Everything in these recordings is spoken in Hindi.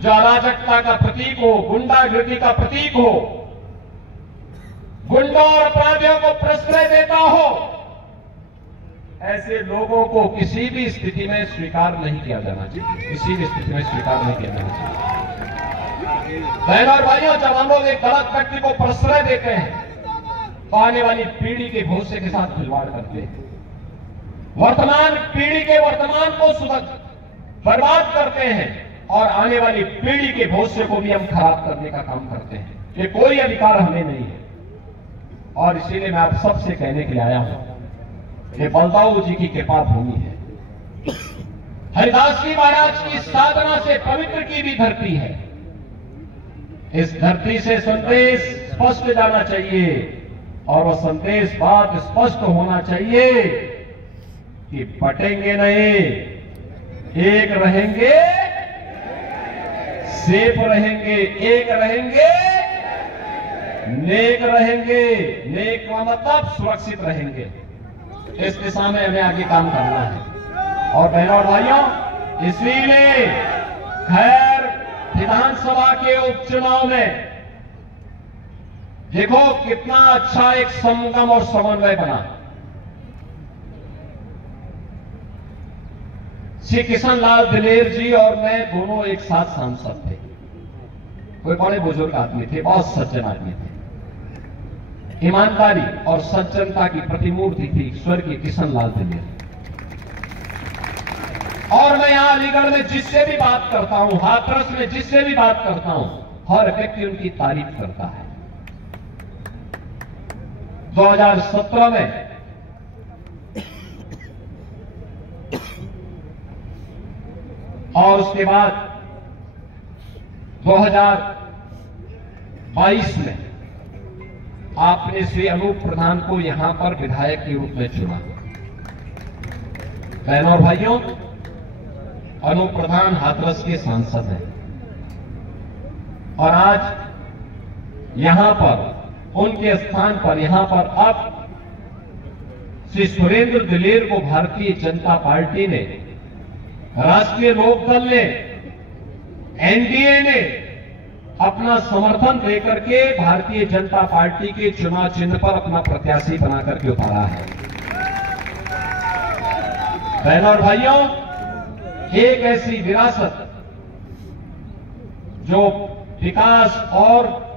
जो अराजकता का प्रतीक हो, गुंडागर्दी का प्रतीक हो, गुंडों और अपराधियों को प्रश्रय देता हो, ऐसे लोगों को किसी भी स्थिति में स्वीकार नहीं किया जाना चाहिए। किसी भी स्थिति में स्वीकार नहीं किया जाना चाहिए। बहनों और भाइयों, जब हम लोग एक गलत व्यक्ति को प्रश्रय देते हैं तो आने वाली पीढ़ी के भविष्य के साथ खिलवाड़ करते हैं, वर्तमान पीढ़ी के वर्तमान को बर्बाद करते हैं और आने वाली पीढ़ी के भविष्य को भी हम खराब करने का काम करते हैं। ये कोई अधिकार हमें नहीं है। और इसीलिए मैं आप सबसे कहने के लिए आया हूं, ये बलदाऊ जी की कृपा भूमि है, हरिदास जी महाराज की साधना से पवित्र की भी धरती है। इस धरती से संदेश स्पष्ट जाना चाहिए और वह संदेश बात स्पष्ट होना चाहिए कि बटेंगे नहीं, एक रहेंगे, सेफ रहेंगे, एक रहेंगे, नेक रहेंगे। नेक का मतलब सुरक्षित रहेंगे। इस दिशा में हमें आगे काम करना है। और बहनों और भाइयों, इसीलिए खैर विधानसभा के उपचुनाव में देखो कितना अच्छा एक संगम और समन्वय बना। श्री किशन लाल दिलेर जी और मैं दोनों एक साथ सांसद थे। कोई बड़े बुजुर्ग आदमी थे, बहुत सज्जन आदमी थे, ईमानदारी और सज्जनता की प्रतिमूर्ति थी स्वर्गीय किशन लाल दिलेर। और मैं यहां अलीगढ़ में जिससे भी बात करता हूं, हाथरस में जिससे भी बात करता हूं, हर व्यक्ति उनकी तारीफ करता है। 2017 में और उसके बाद 2022 में आपने श्री अनूप प्रधान को यहां पर विधायक के रूप में चुना। बहनों और भाइयों, अनूप प्रधान हाथरस के सांसद हैं और आज यहां पर उनके स्थान पर यहां पर अब श्री सुरेंद्र दिलेर को भारतीय जनता पार्टी ने, राष्ट्रीय लोकदल ने, एनडीए ने अपना समर्थन देकर के भारतीय जनता पार्टी के चुनाव चिन्ह पर अपना प्रत्याशी बनाकर के उतारा है। बहनों और भाइयों, एक ऐसी विरासत जो विकास और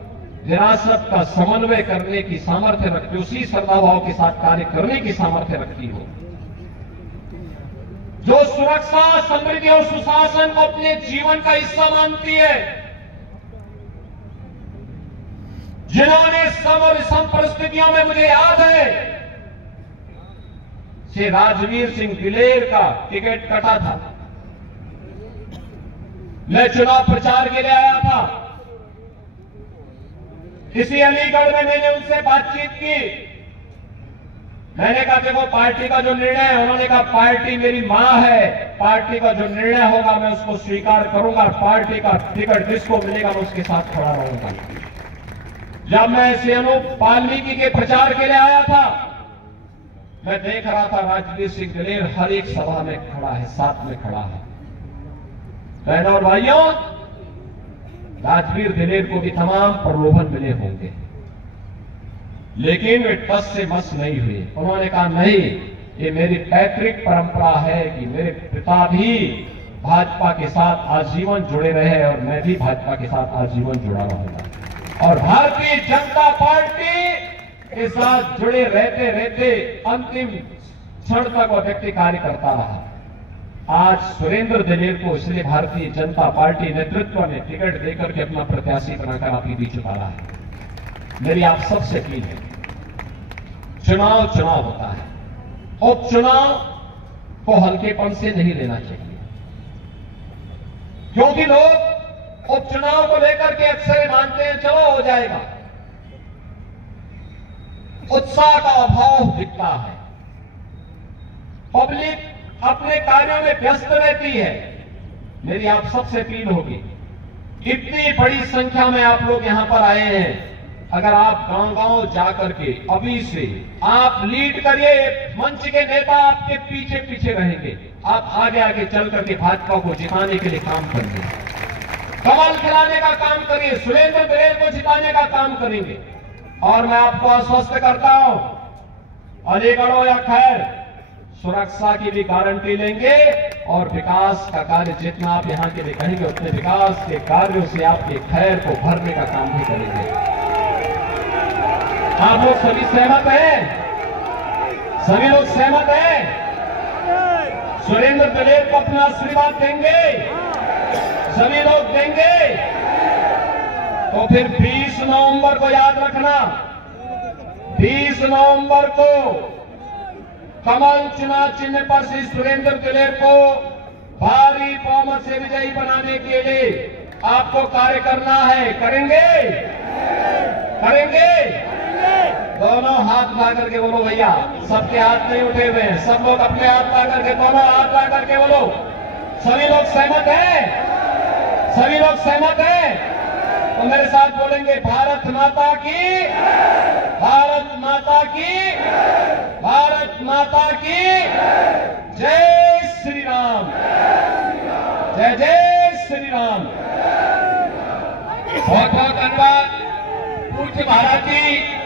विरासत का समन्वय करने की सामर्थ्य रखती, उसी श्रद्धाभाव के साथ कार्य करने की सामर्थ्य रखती हो, जो सुरक्षा, समृद्धि और सुशासन को अपने जीवन का हिस्सा मानती है, जिन्होंने सम और सम परिस्थितियों में, मुझे याद है श्री राजवीर सिंह दिलेर का टिकट कटा था, मैं चुनाव प्रचार के लिए आया था। इसी अलीगढ़ में मैंने उनसे बातचीत की। मैंने कहा देखो पार्टी का जो निर्णय है, उन्होंने कहा पार्टी मेरी मां है, पार्टी का जो निर्णय होगा मैं उसको स्वीकार करूंगा, पार्टी का टिकट जिसको मिलेगा मैं उसके साथ खड़ा रहूंगा। जब मैं श्री अनूप वाल्मीकि के प्रचार के लिए आया था, मैं देख रहा था राजवीर सिंह दिलेर हर एक सभा में खड़ा है, साथ में खड़ा है। बहनों और भाइयों, राजवीर दिलेर को भी तमाम प्रलोभन मिले होंगे, लेकिन वे टस से मस नहीं हुए। उन्होंने कहा नहीं, ये मेरी पैतृक परंपरा है कि मेरे पिता भी भाजपा के साथ आजीवन जुड़े रहे और मैं भी भाजपा के साथ आजीवन जुड़ा रहूंगा। और भारतीय जनता पार्टी के साथ जुड़े रहते रहते अंतिम क्षण तक वह व्यक्ति कार्य करता रहा। आज सुरेंद्र दिलेर को इसलिए भारतीय जनता पार्टी नेतृत्व ने टिकट देकर के अपना प्रत्याशी बनाकर आपके बीच उतारा है। मेरी आप सबसे अपील है, चुनाव चुनाव होता है, उपचुनाव को हल्केपन से नहीं लेना चाहिए, क्योंकि लोग उपचुनाव को लेकर के अक्सर मानते हैं चलो हो जाएगा, उत्साह का अभाव दिखता है, पब्लिक अपने कार्यों में व्यस्त रहती है। मेरी आप सबसे अपील होगी, इतनी बड़ी संख्या में आप लोग यहां पर आए हैं, अगर आप गांव-गांव जाकर के अभी से आप लीड करिए, मंच के नेता आपके पीछे पीछे रहेंगे, आप आगे आगे चल करके भाजपा को जिताने के लिए काम करिए। कमल खिलाने का काम करिए, सुरेंद्र दिलेर को जिताने का काम करेंगे। और मैं आपको आश्वस्त करता हूं, अलीगढ़ हो या खैर, सुरक्षा की भी गारंटी लेंगे और विकास का कार्य जितना आप यहां के लिए कहेंगे उतने विकास के कार्यों से आपके खैर को भरने का काम भी करेंगे। आप लोग सभी सहमत हैं? सभी लोग सहमत हैं? सुरेंद्र दिलेर को अपना आशीर्वाद देंगे? सभी लोग देंगे? तो फिर 20 नवंबर को याद रखना, 20 नवंबर को कमल चुनाव चिन्ह पर श्री सुरेंद्र दिलेर को भारी बहुमत से विजयी बनाने के लिए आपको कार्य करना है। करेंगे? करेंगे? दोनों हाथ ला करके बोलो भैया, सबके हाथ नहीं उठे हुए हैं, सब लोग अपने हाथ ला करके, दोनों हाथ ला करके बोलो। सभी लोग सहमत हैं? सभी लोग सहमत हैं? तो मेरे साथ बोलेंगे, भारत माता की, भारत माता की, भारत माता की जय श्री राम, जय जय श्री राम। बहुत बहुत धन्यवाद पूज्य महाराज जी।